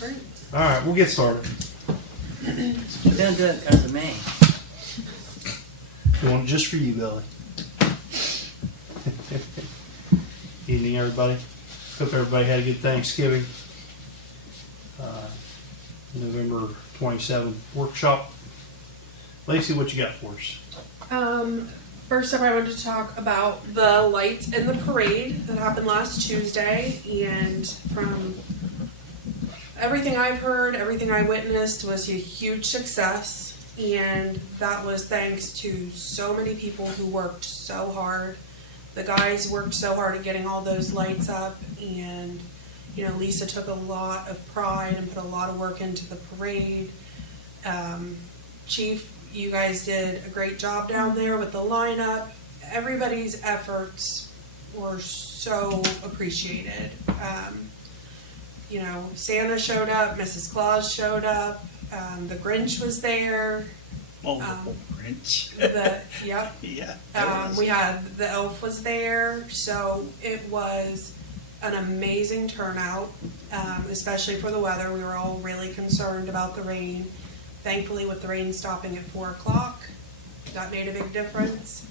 Great. All right, we'll get started. You're gonna do it because of me. We want it just for you, Billy. Evening, everybody. Hope everybody had a good Thanksgiving. November 27th workshop. Lacey, what you got for us? First up, I wanted to talk about the lights in the parade that happened last Tuesday, and from everything I've heard, everything I witnessed was a huge success, and that was thanks to so many people who worked so hard. The guys worked so hard at getting all those lights up, and you know, Lisa took a lot of pride and put a lot of work into the parade. Chief, you guys did a great job down there with the lineup. Everybody's efforts were so appreciated. You know, Santa showed up, Mrs. Claus showed up, the Grinch was there. Grinch. Yep. Yeah. We had the elf was there, so it was an amazing turnout, especially for the weather. We were all really concerned about the rain. Thankfully, with the rain stopping at 4 o'clock, that made a big difference.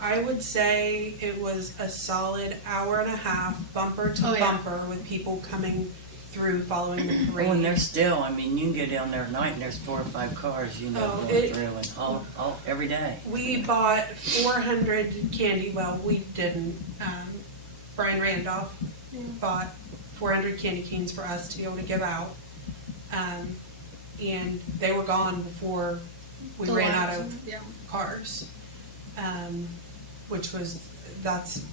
I would say it was a solid hour and a half, bumper to bumper, with people coming through following the parade. Oh, and there's still, I mean, you can go down there at night and there's 4 or 5 cars, you know, going through and all every day. We bought 400 candy, well, we didn't. Brian Randolph bought 400 candy canes for us to be able to give out. And they were gone before we ran out of cars. That's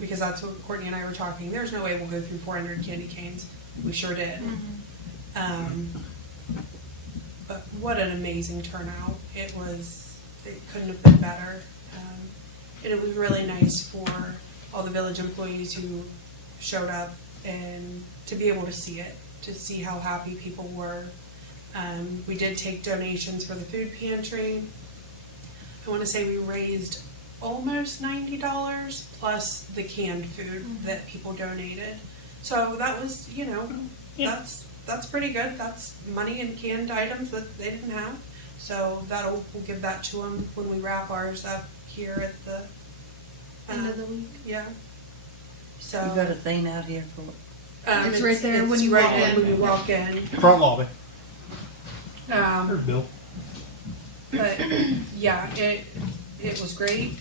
because that's what Courtney and I were talking. There's no way we'll go through 400 candy canes. We sure did. But what an amazing turnout. It couldn't have been better. And it was really nice for all the village employees who showed up and to be able to see it, to see how happy people were. We did take donations for the food pantry. I want to say we raised almost $90 plus the canned food that people donated. So that was, you know, that's pretty good. That's money in canned items that they didn't have. So we'll give that to them when we wrap ours up here at the end of the week. Yeah. So You got a thing out here for it? It's right there when it's you right walk there in. when you walk in. Front lobby. There's Bill. But yeah, it was great.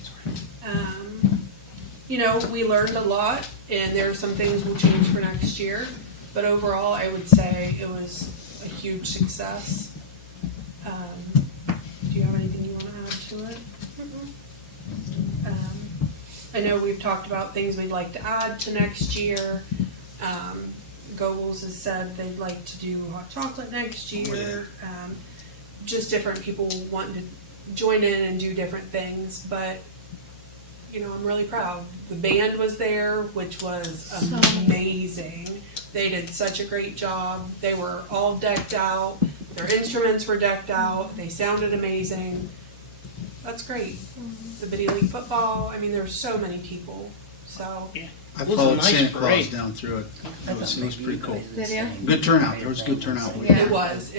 You know, we learned a lot, and there are some things we'll change for next year. But overall, I would say it was a huge success. Do you have anything you want to add to it? I know we've talked about things we'd like to add to next year. Goals has said they'd like to do hot chocolate next year. Just different people wanting to join in and do different things. But, you know, I'm really proud. The band was there, which was amazing. They did such a great job. They were all decked out. Their instruments were decked out. They sounded amazing. That's great. The Biddy League football. I mean, there were so many people. So Yeah. I It was a followed nice Santa Claus parade. down through it. It was pretty cool. Did you? Good turnout. There was a good turnout. Yeah. it was.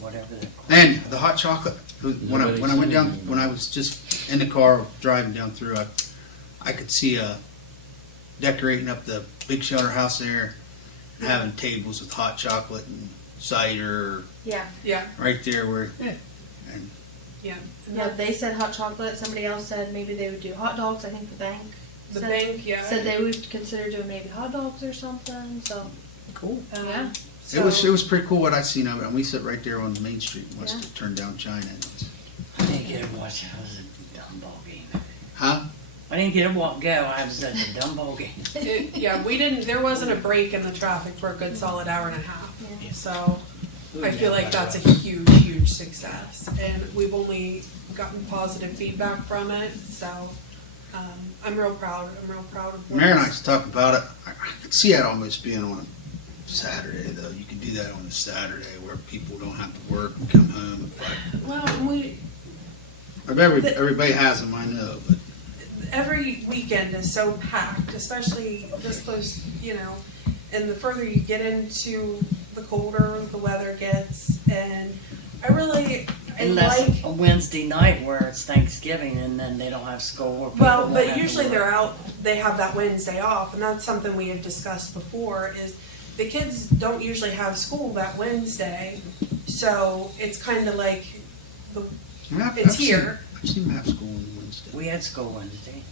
Whatever the And the hot chocolate. When I went down, when I was just in the car driving down through, I could see decorating up the big shelter house there, having tables with hot chocolate and cider Yeah. Yeah. right there where. Yeah. And Yeah. Yeah, they said hot chocolate. Somebody else said maybe they would do hot dogs. I think the bank. The said, bank, yeah. Said they would consider doing maybe hot dogs or something. So cool. yeah. So, It was pretty cool what I seen of it. And we sit right there on Main Street and watched Yeah. it turn down China. I didn't get to watch it. It was a dumb ball game. Huh? I didn't get to go. I was at the dumb ball game. we didn't. There wasn't a break in the traffic for a good solid hour and a half. Yeah. So I feel like that's a huge success, and we've only gotten positive feedback from it. So I'm real proud. I'm real proud of. Mary and I used to talk about it. I could see it almost being on a Saturday, though. You could do that on a Saturday where people don't have to work and come home. Well, we Everybody has them, I know, but every weekend is so packed, especially this close, you know, and the further you get into the colder the weather gets, and I Unless like. a Wednesday night where it's Thanksgiving and then they don't have school. Or people Well, won't but have to usually work. they're out, they have that Wednesday off, and that's something we have discussed before, is the kids don't usually have school that Wednesday, so it's kind of like, it's here. I've seen them have school on Wednesday. We had school Wednesday.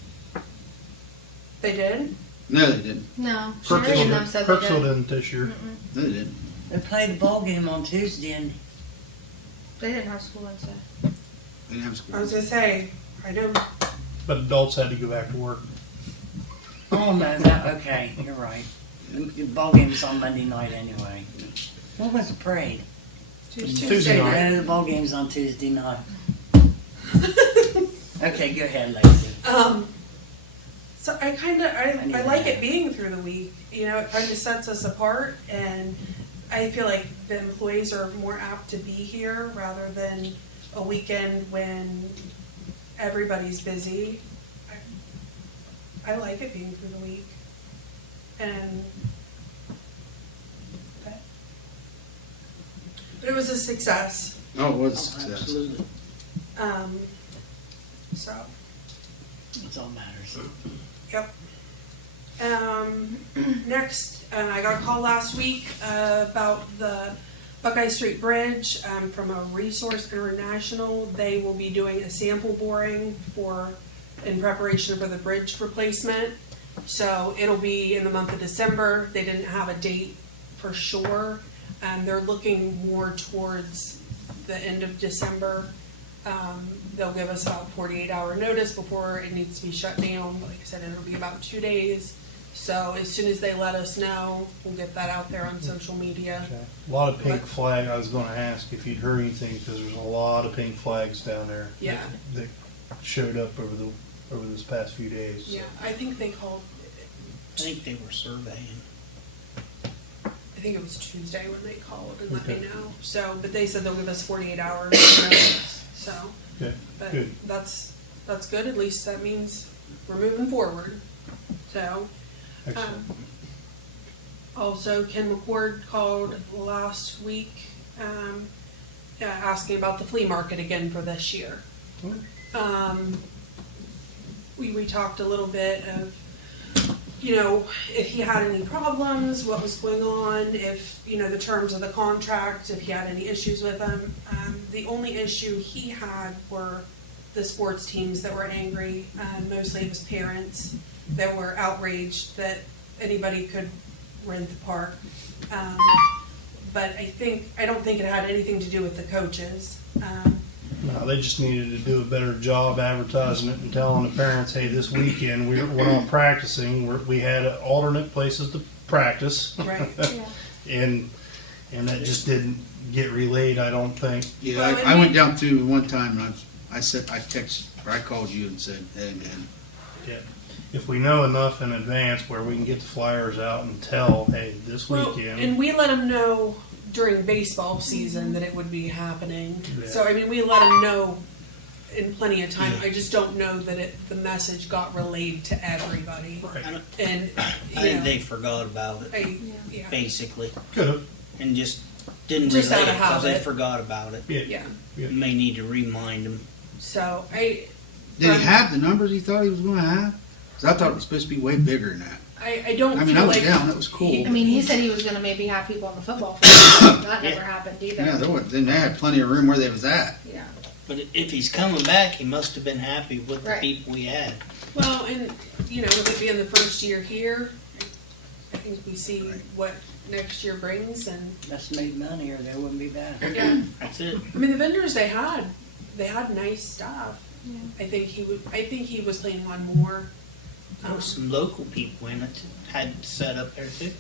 They did? No, they didn't. No, Sherry and them said they Kirksville did. didn't this year. Mm-mm. No, they didn't. They played the ball game on Tuesday and They didn't have school Wednesday. They didn't have school. I was gonna say, I know, But adults had to go back to work. oh no, that okay, you're right. The ball game's on Monday night anyway. What was the parade? Tuesday night. No, the ball game's on Tuesday night. Okay, go ahead, Lacey. so I like it being through the week, you know, it kind of sets us apart, and I feel like the employees are more apt to be here rather than a weekend when everybody's busy. I like it being through the week, and but it was a success. Oh, it was a success. Absolutely. So, That's all matters. yep. Next, I got a call last week about the Buckeye Street Bridge from a Resource International. They will be doing a sample boring in preparation for the bridge replacement. So it'll be in the month of December. They didn't have a date for sure. They're looking more towards the end of December. They'll give us about 48-hour notice before it needs to be shut down. Like I said, it'll be about 2 days. So as soon as they let us know, we'll get that out there on social media. Okay. A lot of pink flag. I was going to ask if you'd heard anything because there's a lot of pink flags down there. Yeah. That showed up over this past few days. Yeah, I think they called, I think they were surveying. I think it was Tuesday when they called and let me Okay. know. So, but they said they'll give us 48 hours notice. So, Okay. but Good. that's good. At least that means we're moving forward. So, Excellent. also Ken McCord called last week, asking about the flea market again for this year. We talked a little bit of, you know, if he had any problems, what was going on, if, you know, the terms of the contract, if he had any issues with them. The only issue he had were the sports teams that were angry. Mostly it was parents that were outraged that anybody could rent the park. But I don't think it had anything to do with the coaches. No, they just needed to do a better job advertising it and telling the parents, hey, this weekend we're not practicing. We had alternate places to practice. Right. Yeah. and that just didn't get relayed, I don't think. Yeah, Well, I and went down through one time and I called you and said, hey man, Yeah. If we know enough in advance where we can get the flyers out and tell, hey, this weekend. And we let them know during baseball season that it would be happening. Yeah. So, I mean, we let them know in plenty of time. Yeah. I just don't know that the message got relayed to everybody. Right. And, I you think know, they forgot about it, yeah. basically, Could have. and just didn't Just relay out it of because they habit. forgot about it. Yeah. Yeah. You may need to remind them. So, did he have the numbers he thought he was going to have? 'Cause I thought it was supposed to be way bigger than that. I don't I mean, feel I was like down. That was cool. I mean, he said he was gonna maybe have people on the football field. That never happened either. Yeah, then they had plenty of room where they was at. Yeah. But if he's coming back, he must have been happy with the Right. people we had. Well, and, you know, with it being the first year here, I think we see Right. what next year brings. And, That's made money or they wouldn't be back. yeah. That's it. I mean, the vendors they had nice stuff. Yeah. I think he was planning on more. There were some local people in it had set up there too.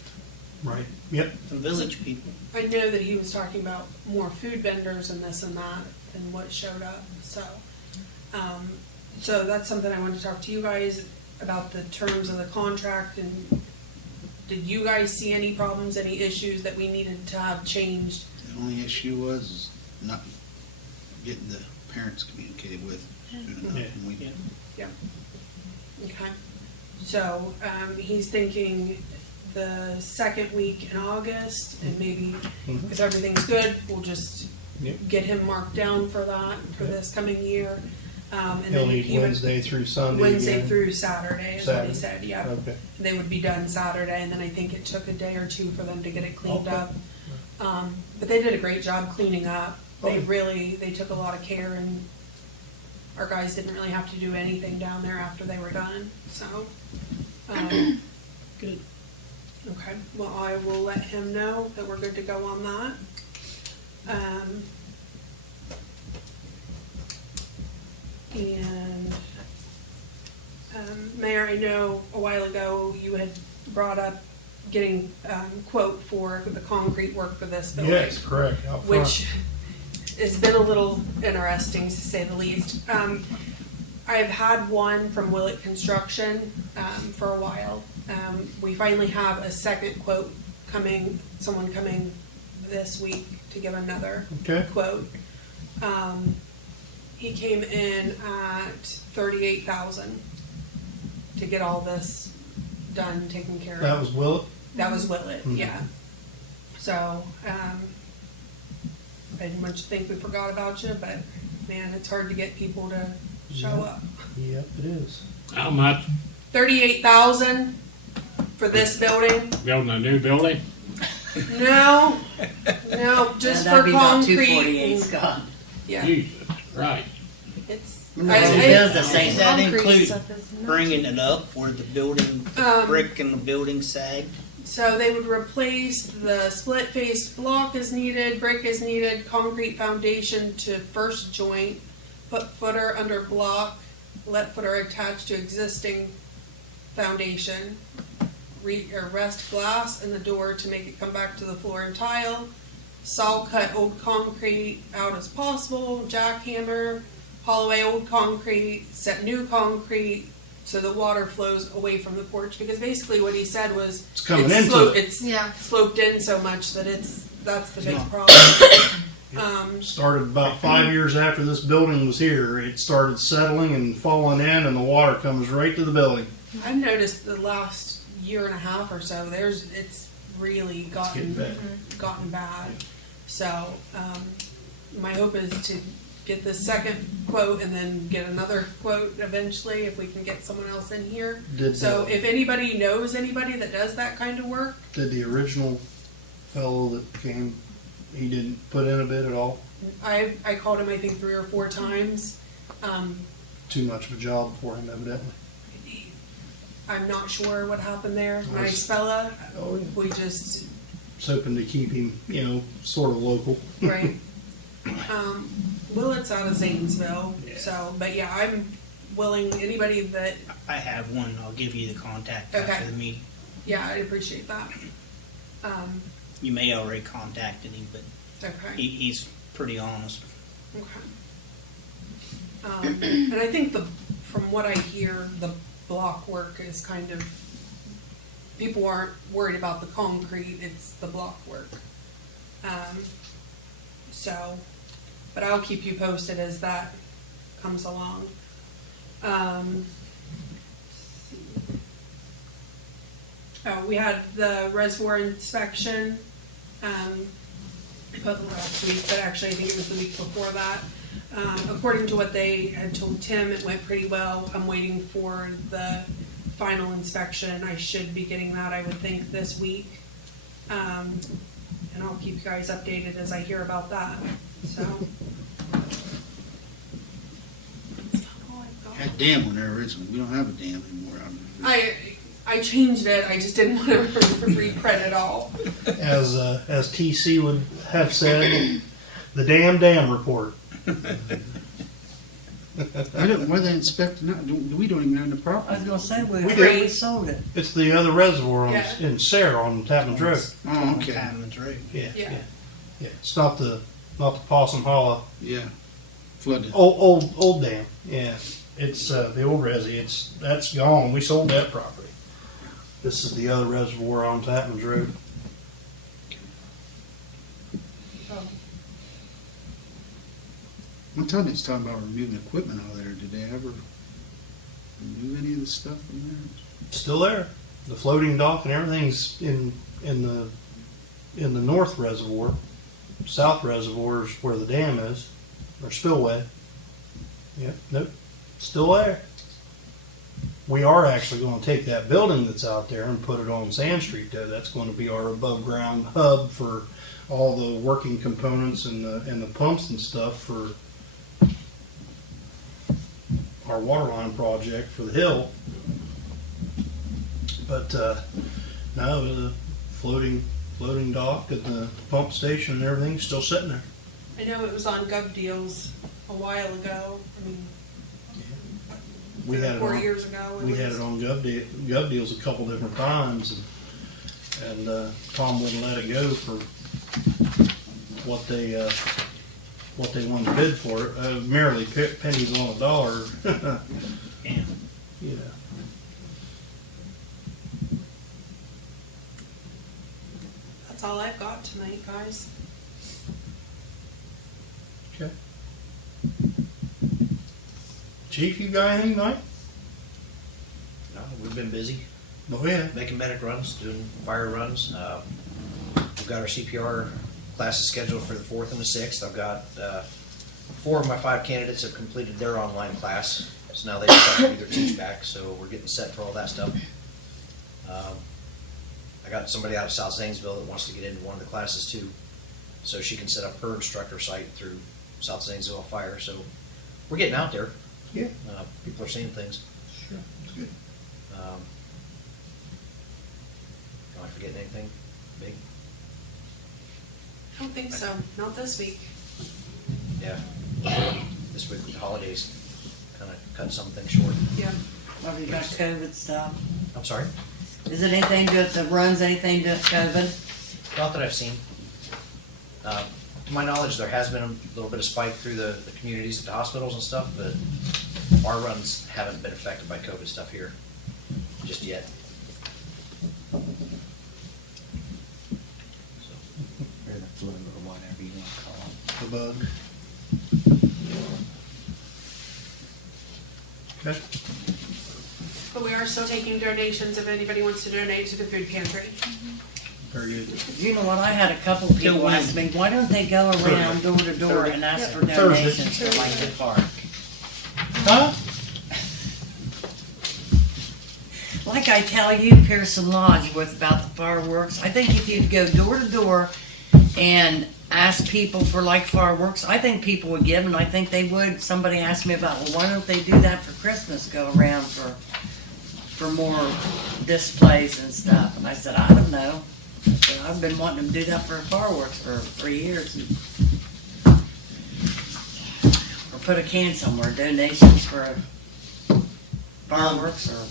Right. Yep. Some village people. I know that he was talking about more food vendors and this and that and what showed up. So, so that's something I wanted to talk to you guys about, the terms of the contract. And did you guys see any problems, any issues that we needed to have changed? The only issue was not getting the parents communicated with. soon enough. Yeah. And we- Yeah. Okay. So he's thinking the second week in August, and maybe Mhm. if everything's good, we'll just Yep. get him marked down for that, for Okay. this coming year. And He'll then need he would- Wednesday through Sunday Wednesday again? through Saturday is what he Saturday. said, yeah. Okay. They would be done Saturday, and then I think it took a day or two for them to get it cleaned Okay. up. But they did a great job cleaning up. They Okay. really, they took a lot of care, and our guys didn't really have to do anything down there after they were done, so. Good. Okay, well, I will let him know that we're good to go on that. And, Mayor, I know a while ago you had brought up getting, quote for the concrete work for this building. Yes, correct, out front. Which has been a little interesting, to say the least. I've had one from Willett Construction for a while. We finally have a second quote coming, someone coming this week to give another Okay. quote. He came in at $38,000 to get all this done, taken care of. That was Willett? That was Willett, Mhm. yeah. So, I didn't much think we forgot about you, but man, it's hard to get people to show Yeah. up. Yep, it is. How much? 38,000 for this building? Building a new building? No, no, just That'd for be about concrete. 248, Scott. Yeah, Jesus, right. it's. Does that Concrete include stuff is nuts. bringing it up where the building, brick and the building sagged? So they would replace the split face block as needed, brick as needed, concrete foundation to first joint, put footer under block, let footer attached to existing foundation, rest glass in the door to make it come back to the floor and tile, saw cut old concrete out as possible, jackhammer, haul away old concrete, set new concrete, so the water flows away from the porch, because basically what he said was It's coming into it. it's Yeah. sloped in so much that that's the big Yeah. problem. Started about 5 years after this building was here. It started settling and falling in, and the water comes right to the building. I've noticed the last year and a half or so, it's really getting gotten bad. bad. So, my hope is to get the second quote and then get another quote eventually if we can get someone else in here. So if anybody knows anybody that does that kind of work, Did the original fellow that came, he didn't put in a bid at all? I called him I think 3 or 4 times. Too much of a job for him, evidently. I'm not sure what happened there. Was- Nice fella. Oh, yeah. We just, Was hoping to keep him, sort of local. right. Willett's out of Zanesville, Yeah. so, but yeah, I'm willing, anybody that, I have one, I'll give you the contact Okay. after the meeting. yeah, I appreciate that. You may already contacted him, but Okay, he's pretty honest. okay. And I think from what I hear, the block work is kind of, people aren't worried about the concrete, it's the block work. So, but I'll keep you posted as that comes along. We had the reservoir inspection, put last week, but actually I think it was the week before that. According to what they had told Tim, it went pretty well. I'm waiting for the final inspection. I should be getting that, I would think, this week. And I'll keep you guys updated as I hear about that, so. That's not all I've got. Had a dam on there originally. We don't have a dam anymore out there. I changed it, I just didn't want to reprint it all. As TC would have said, the damn report. I don't, why they inspect, we don't even own the I property. was gonna say, We we did. sold it. It's the other reservoir Yeah. in Sarah on Tapman's Road. Oh, okay. Cadman's Road. Yeah, Yeah. yeah. It's not the Possum Hollow Yeah. Flooded. old dam. Yeah, it's the old resi. That's gone. We sold that property. This is the other reservoir on Tapman's Road. One time they was talking about removing equipment out of there. Did they ever remove any of the stuff from there? Still there. the floating dock and everything's in the north reservoir. South reservoir is where the dam is, or spillway. Yep, nope, still there. We are actually going to take that building that's out there and put it on Sand Street, though. That's going to be our above ground hub for all the working components and the pumps and stuff for our water line project for the hill. But no, the floating dock and the pump station and everything's still sitting there. I know it was on Gov Deals a while ago. I mean, We had it 4 on, years ago. we had it on Gov Deals a couple different times, and Tom wouldn't let it go for what they wanted to bid for it. Merely pennies on a dollar. Yeah. Yeah. That's all I've got tonight, guys. Okay. Chief, you got anything tonight? No, we've been busy Oh yeah. making medic runs, doing fire runs. We've got our CPR classes scheduled for the 4th and the 6th. I've got 4 of my 5 candidates have completed their online class, so now they just have to do their teach back. So we're getting set for all that stuff. I got somebody out of South Zanesville that wants to get into one of the classes too, so she can set up her instructor site through South Zanesville Fire. So we're getting out there. Yeah. People are seeing things. Sure. That's good. Am I forgetting anything big? I don't think so. Not this week. Yeah. This week with the holidays, kind of cut some things short. Yeah. Have you got COVID stuff? I'm sorry? Is it anything to do with the runs, anything to do with COVID? Not that I've seen. To my knowledge, there has been a little bit of spike through the communities at the hospitals and stuff, but our runs haven't been affected by COVID stuff here just yet. Or the flu or whatever you want to call it. The bug. Okay. But we are still taking donations if anybody wants to donate to the food pantry. Very good. You know what, I had a couple people when? ask me, why don't they go around door to door and ask for donations for like the park? Huh? Like I tell you, Pearson Lodge, with about the fireworks, I think if you'd go door to door and ask people for like fireworks, I think people would give, and I think they would. Somebody asked me about, well, why don't they do that for Christmas? Go around for more displays and stuff. And I said, I don't know. I said, I've been wanting to do that for fireworks for 3 years. Or put a can somewhere, donations for fireworks or.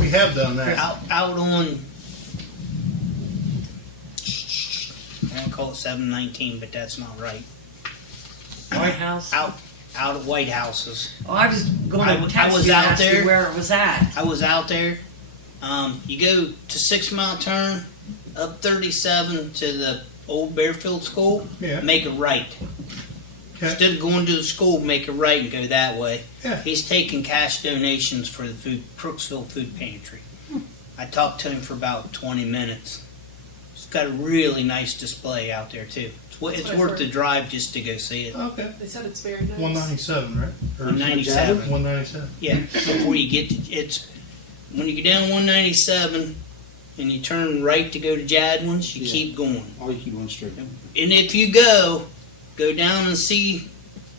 We have done that. Out on, I want to call it 719, but that's not right. White House? Out at White Houses. Oh, I was going I to was text you out and ask there. you where it was at. I was out there. You go to 6 Mile Turn, up 37 to the old Bearfield School, Yeah. make a right. Okay. Instead of going to the school, make a right and go that way. Yeah. He's taking cash donations for the Crooksville Food Pantry. I talked to him for about 20 minutes. It's got a really nice display out there too. It's what I've worth heard. the drive just to go see it. Okay. They said it's very nice. 197, right? Or 197. 197. Yeah, before you get to, it's, when you get down 197 and you turn right to go to Jadwin's, you Yeah. keep going. Or you keep going straight. And if you go down and see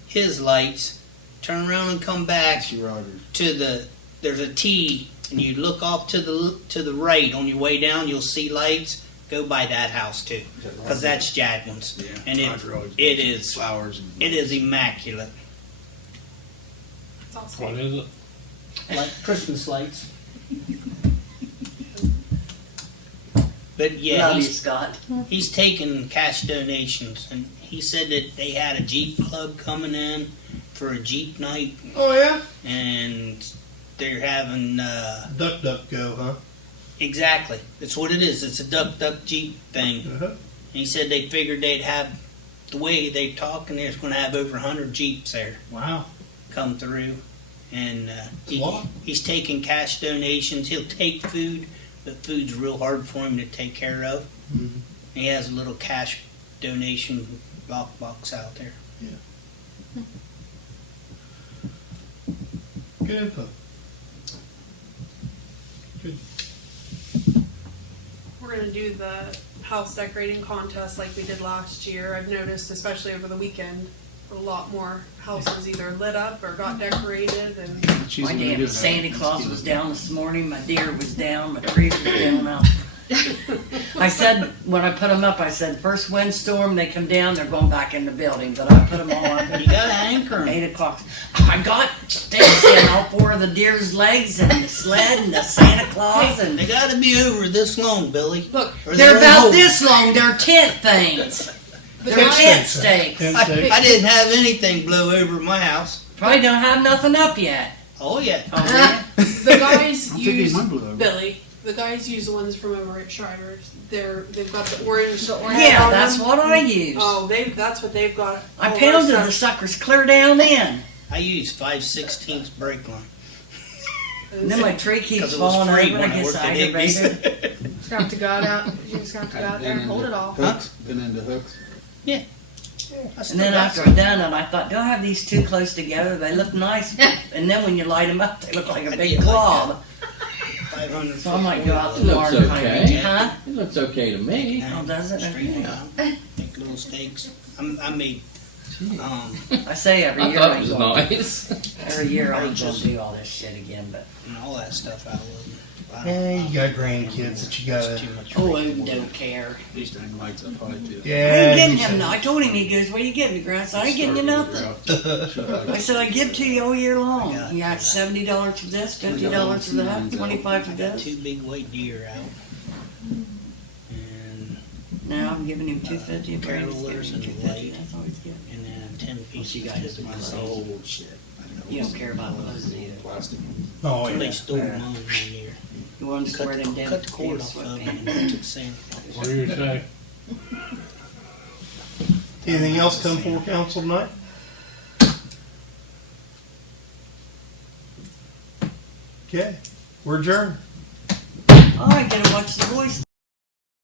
his lights, turn around and come back See Rogers. to there's a T, and you look off to the right on your way down, you'll see lights. Go by that house too, because that's Jadwin's, Yeah. and Roger always it makes is flowers. And it is immaculate, It's awesome. What is it? like Christmas lights. But yeah, Love you, he's Scott. taking cash donations, and he said that they had a Jeep club coming in for a Jeep night, Oh yeah. and they're having Duck, duck, go, huh? exactly. That's what it is. It's a duck Jeep thing. Uh-huh. And he said they figured they'd have, the way they talk, and there's going to have over 100 Jeeps there Wow. come through. And Wow. he's taking cash donations. He'll take food but food's real hard for him to take care of. Mhm. He has a little cash donation lockbox out there. Good info. Good. We're gonna do the house decorating contest like we did last year. I've noticed, especially over the weekend, a lot more houses either lit up or got decorated, and She's My gonna do damn it. Santa Claus was down this morning, my deer was down, my tree was down out. I said, when I put them up, I said, first windstorm, they come down, they're going back in the building, but I put them all up You gotta anchor at 'em. 8 o'clock. I got stakes in all 4 of the deer's legs and the sled and the Santa Claus and They gotta be over this long, Billy. look, Or they're won't about hold. this long, they're tent things. the They're guy, tent stakes. Tent I stakes. didn't have anything blow over my house. Probably don't have nothing up yet. Oh yeah. Oh, the guys I'm thinking use mine blew over. Billy. The guys use the ones from over at Shriners. They've got the orange. yeah, that's what I use. Oh, that's what they've got. I All our pounded stuff. the suckers clear down in. I use 5/16 brake line. And then my tree keeps Because it was falling free over. when I I guess worked I at Higby's. aggravated. Just have to go out. You just have to go out there and hold it all. Hooks, been into hooks. And then after I done it, I thought, do I have these too close together? They look nice. And then when you light them up, they look like a I big did like glob. 500. So I might go out It tomorrow looks and kind okay. of, huh? It looks okay to me. Oh, does it? Straight Okay. down. Make little steaks. I made I say every I year thought I it was go. nice. Every year I'm Righteous. going to do all this shit again, but and all that stuff out of them. Yeah, you got grandkids that you It's gotta. too much. oh, freaking I work. don't care. These dang lights up high too. I Yeah. ain't getting you him. said- I told him, he goes, what are you getting me, grandson? I ain't getting you nothing. I said, I give to you all year long. Yeah. You got $70 for this, $50 for that, $25 for I got this. 2 big white deer out. And Now I'm giving him $250 and Carolers Brady's and giving him light. $250. That's all he's getting. and then 10 pieces you got to my Oh shit. You don't care about those either. Plastic. Oh, Somebody yeah. stole mine one year. You want to wear them damn Cut the cord off of them and took Santa Claus. What do you say? Anything else come for council tonight? Okay, we're adjourned. All right, gotta watch the voice.